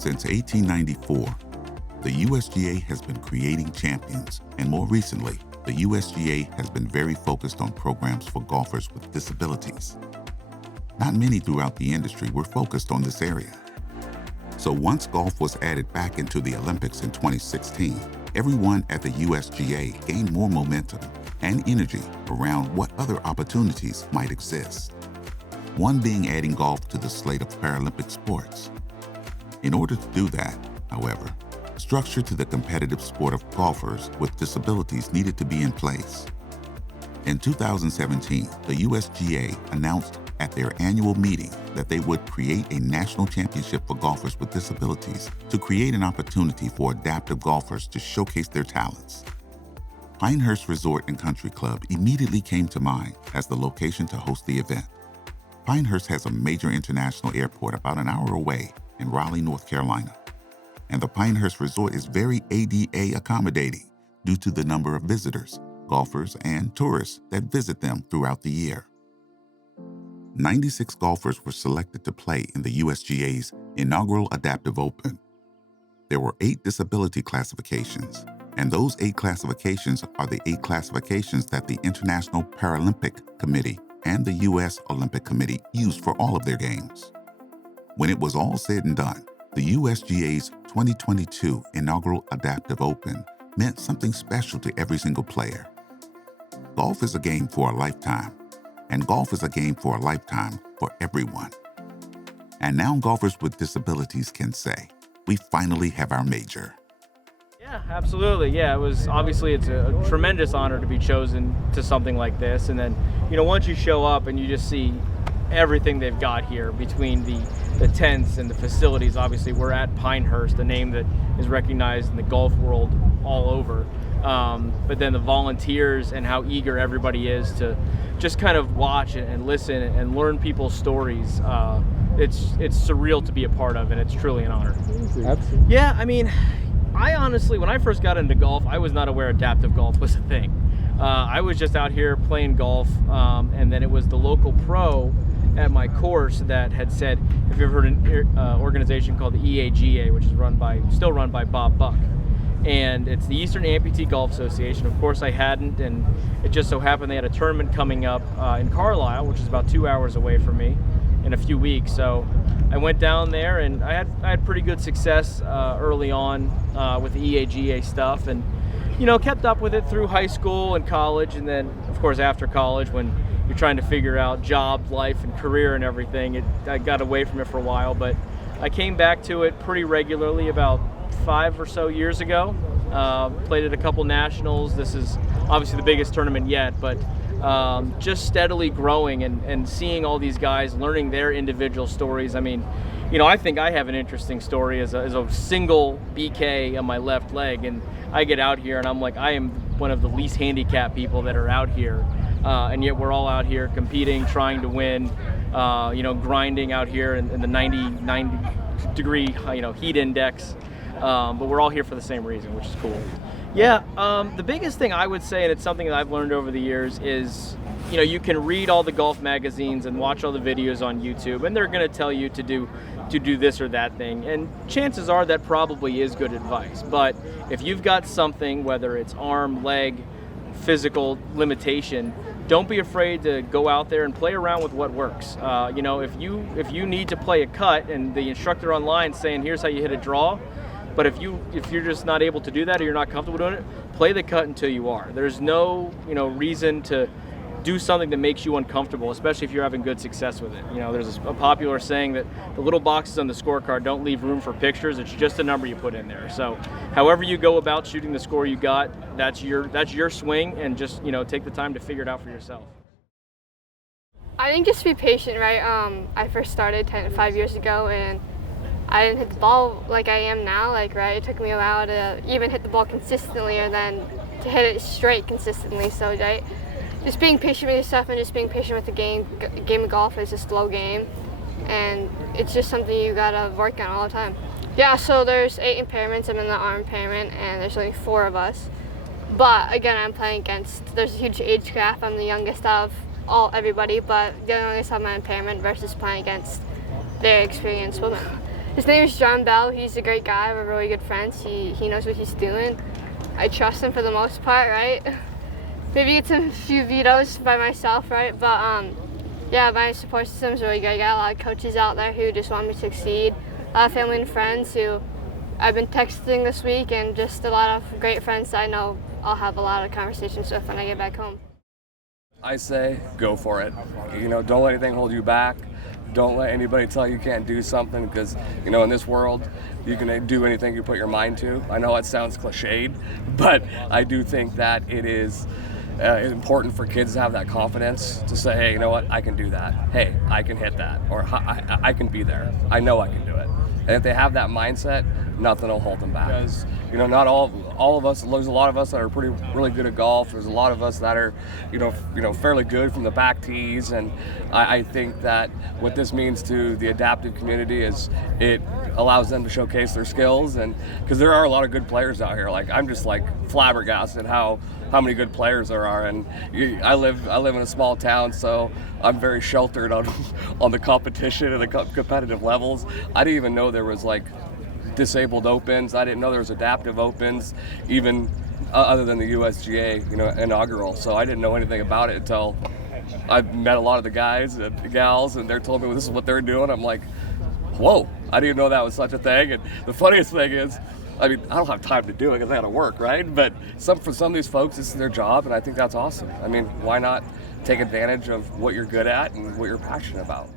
Since 1894, the USGA has been creating champions, and more recently, the USGA has been very focused on programs for golfers with disabilities. Not many throughout the industry were focused on this area. So once golf was added back into the Olympics in 2016, everyone at the USGA gained more momentum and energy around what other opportunities might exist. One being adding golf to the slate of Paralympic sports. In order to do that, however, structure to the competitive sport of golfers with disabilities needed to be in place. In 2017, the USGA announced at their annual meeting that they would create a national championship for golfers with disabilities to create an opportunity for adaptive golfers to showcase their talents. Pinehurst Resort and Country Club immediately came to mind as the location to host the event. Pinehurst has a major international airport about an hour away in Raleigh, North Carolina, and the Pinehurst Resort is very ADA accommodating due to the number of visitors, golfers, and tourists that visit them throughout the year. 96 golfers were selected to play in the USGA's inaugural Adaptive Open. There were 8 disability classifications, and those 8 classifications are the 8 classifications that the International Paralympic Committee and the U.S. Olympic Committee used for all of their games. When it was all said and done, the USGA's 2022 inaugural Adaptive Open meant something special to every single player. Golf is a game for a lifetime, and golf is a game for a lifetime for everyone. And now golfers with disabilities can say, we finally have our major. Yeah, absolutely. Yeah, it's a tremendous honor to be chosen to something like this. And then, once you show up and you just see everything they've got here between the tents and the facilities. Obviously, we're at Pinehurst, a name that is recognized in the golf world all over. But then the volunteers and how eager everybody is to just kind of watch and listen and learn people's stories. It's surreal to be a part of, and it's truly an honor. Absolutely. Yeah, I honestly, when I first got into golf, I was not aware adaptive golf was a thing. I was just out here playing golf, and then it was the local pro at my course that had said, if you've ever heard an organization called the EAGA, which is still run by Bob Buck. And it's the Eastern Amputee Golf Association. Of course, I hadn't, and it just so happened they had a tournament coming up in Carlisle, which is about 2 hours away from me, in a few weeks. So I went down there, and I had pretty good success early on with the EAGA stuff, and kept up with it through high school and college, and then of course after college when you're trying to figure out job, life, and career and everything. I got away from it for a while, but I came back to it pretty regularly about 5 or so years ago. Played at a couple nationals. This is obviously the biggest tournament yet, but just steadily growing and seeing all these guys learning their individual stories. I think I have an interesting story as a single BK on my left leg, and I get out here and I'm like, I am one of the least handicapped people that are out here, and yet we're all out here competing, trying to win, grinding out here in the 90 degree heat index, but we're all here for the same reason, which is cool. Yeah, the biggest thing I would say, and it's something that I've learned over the years, is you can read all the golf magazines and watch all the videos on YouTube, and they're going to tell you to do this or that thing, and chances are that probably is good advice. But if you've got something, whether it's arm, leg, physical limitation, don't be afraid to go out there and play around with what works. If you need to play a cut and the instructor online saying here's how you hit a draw, but if you're just not able to do that or you're not comfortable doing it, play the cut until you are. There's no reason to do something that makes you uncomfortable, especially if you're having good success with it. There's a popular saying that the little boxes on the scorecard don't leave room for pictures. It's just a number you put in there. So however you go about shooting the score you got, that's your swing, and just take the time to figure it out for yourself. I think just be patient, right? I first started 5 years ago, and I didn't hit the ball like I am now, right? It took me a while to even hit the ball consistently, or then to hit it straight consistently. So, right, just being patient with yourself and just being patient with the game. Game of golf is a slow game, and it's just something you gotta work on all the time. Yeah, so there's 8 impairments. I'm in the arm impairment, and there's only 4 of us. But again, I'm playing against, there's a huge age gap. I'm the youngest of everybody, but the youngest have my impairment versus playing against very experienced women. His name is John Bell. He's a great guy. We're really good friends. He knows what he's doing. I trust him for the most part, right? Maybe get some few vetoes by myself, right? But yeah, my support system is really good. I got a lot of coaches out there who just want me to succeed. A lot of family and friends who I've been texting this week, and just a lot of great friends I know I'll have a lot of conversations with when I get back home. I say go for it. You know, don't let anything hold you back. Don't let anybody tell you can't do something, because, you know, in this world, you can do anything you put your mind to. I know it sounds cliched, but I do think that it is important for kids to have that confidence to say, hey, you know what, I can do that. Hey, I can hit that, or I can be there. I know I can do it. And if they have that mindset, nothing will hold them back. Because, you know, not all of us, there's a lot of us that are really good at golf. There's a lot of us that are, you know, fairly good from the back tees. And I think that what this means to the adaptive community is it allows them to showcase their skills. And because there are a lot of good players out here. Like, I'm just like flabbergasted how many good players there are. And I live in a small town, so I'm very sheltered on the competition and the competitive levels. I didn't even know there was like disabled opens. I didn't know there was adaptive opens, even other than the USGA, you know, inaugural. So I didn't know anything about it until I met a lot of the guys and the gals, and they told me, well, this is what they're doing. I'm like, whoa, I didn't know that was such a thing. And the funniest thing is, I mean, I don't have time to do it because I got to work, right? But for some of these folks, this is their job, and I think that's awesome. I mean, why not take advantage of what you're good at and what you're passionate about?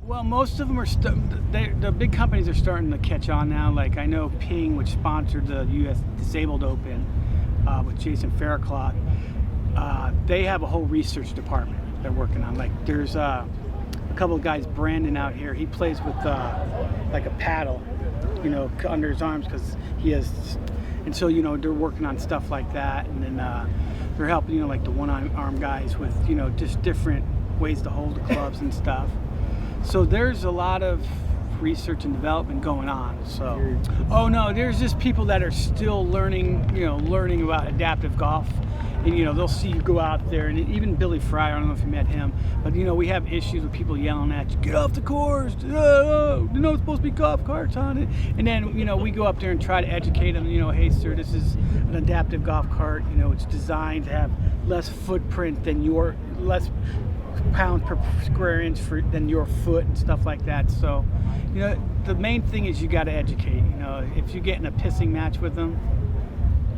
Well, most of them are the big companies are starting to catch on now. Like, I know Ping, which sponsored the U.S. Disabled Open with Jason Faircloth, they have a whole research department they're working on. Like, there's a couple of guys, Brandon out here, he plays with like a paddle, you know, under his arms, because he has, and so, you know, they're working on stuff like that. And then they're helping, you know, like the one-arm guys with, you know, just different ways to hold the clubs and stuff. So there's a lot of research and development going on. So, oh no, there's just people that are still learning, you know, learning about adaptive golf. And, you know, they'll see you go out there, and even Billy Fry, I don't know if you met him, but, you know, we have issues with people yelling at you, get off the course, you know, it's supposed to be golf carts on it. And then, you know, we go up there and try to educate them, you know, hey, sir, this is an adaptive golf cart. You know, it's designed to have less footprint than less pounds per square inch than your foot and stuff like that. So, you know, the main thing is you got to educate. You know, if you get in a pissing match with them,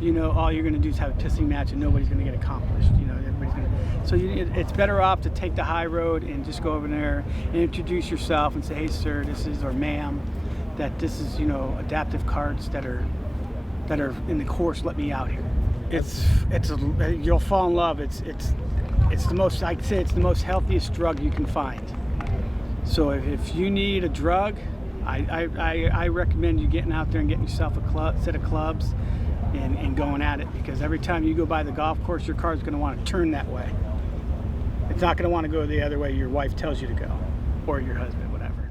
you know, all you're going to do is have a pissing match and nobody's going to get accomplished. You know, everybody's going to. So it's better off to take the high road and just go over there and introduce yourself and say, hey, sir, this is, or ma'am, that this is, you know, adaptive carts that are in the course. Let me out here. You'll fall in love. It's the most, I'd say it's the most healthiest drug you can find. So if you need a drug, I recommend you getting out there and getting yourself a set of clubs and going at it, because every time you go by the golf course, your car's going to want to turn that way. It's not going to want to go the other way your wife tells you to go, or your husband, whatever.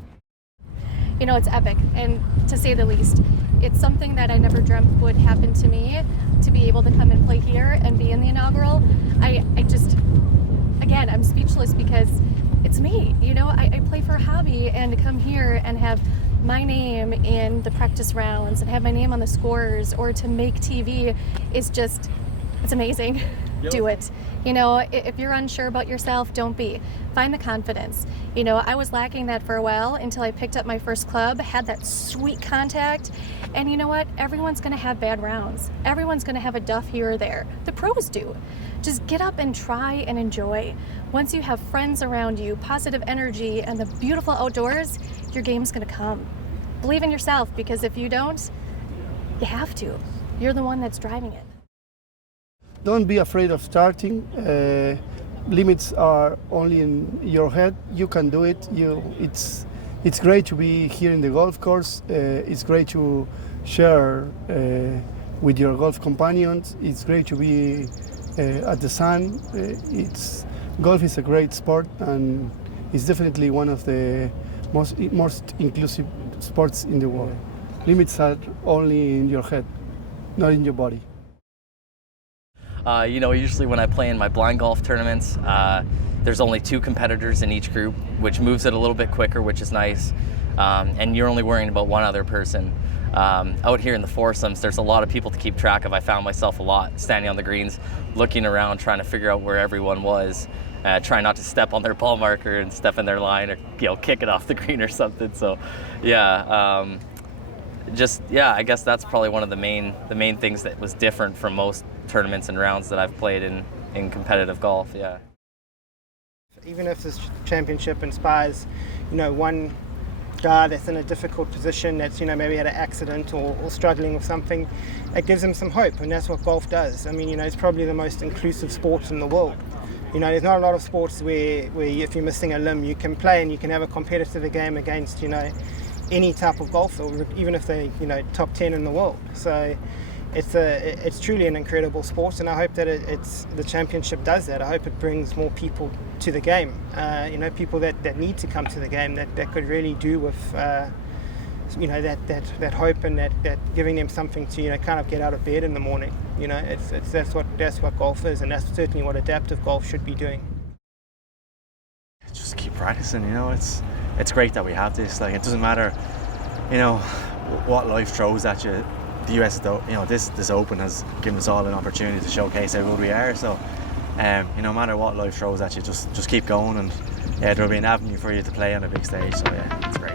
You know, it's epic, and to say the least. It's something that I never dreamt would happen to me, to be able to come and play here and be in the inaugural. I just, again, I'm speechless, because it's me. You know, I play for a hobby, and to come here and have my name in the practice rounds and have my name on the scores, or to make TV, is just, it's amazing. Yep. Do it. You know, if you're unsure about yourself, don't be. Find the confidence. You know, I was lacking that for a while until I picked up my first club, had that sweet contact, and you know what? Everyone's going to have bad rounds. Everyone's going to have a duff here or there. The pros do. Just get up and try and enjoy. Once you have friends around you, positive energy, and the beautiful outdoors, your game's going to come. Believe in yourself, because if you don't, you have to. You're the one that's driving it. Don't be afraid of starting. Limits are only in your head. You can do it. It's great to be here in the golf course. It's great to share with your golf companions. It's great to be at the sun. Golf is a great sport, and it's definitely one of the most inclusive sports in the world. Limits are only in your head, not in your body. You know, usually when I play in my blind golf tournaments, there's only 2 competitors in each group, which moves it a little bit quicker, which is nice. and you're only worrying about one other person. Out here in the foursomes, there's a lot of people to keep track of. I found myself a lot standing on the greens, looking around, trying to figure out where everyone was, trying not to step on their ball marker and step in their line, or kick it off the green or something. So, yeah, I guess that's probably one of the main things that was different from most tournaments and rounds that I've played in competitive golf. Yeah. Even if this championship inspires, one guy that's in a difficult position, that's maybe had an accident or struggling with something, it gives him some hope, and that's what golf does. I mean, it's probably the most inclusive sport in the world. There's not a lot of sports where if you're missing a limb, you can play and you can have a competitive game against any type of golfer, even if they top 10 in the world. So it's truly an incredible sport, and I hope that the championship does that. I hope it brings more people to the game, people that need to come to the game, that could really do with that hope, and that giving them something to kind of get out of bed in the morning. That's what golf is, and that's certainly what adaptive golf should be doing. Just keep practicing. It's great that we have this. Like, it doesn't matter what life throws at you. The US, this Open has given us all an opportunity to showcase how good we are. So, no matter what life throws at you, just keep going, and there'll be an avenue for you to play on a big stage. So yeah, it's great.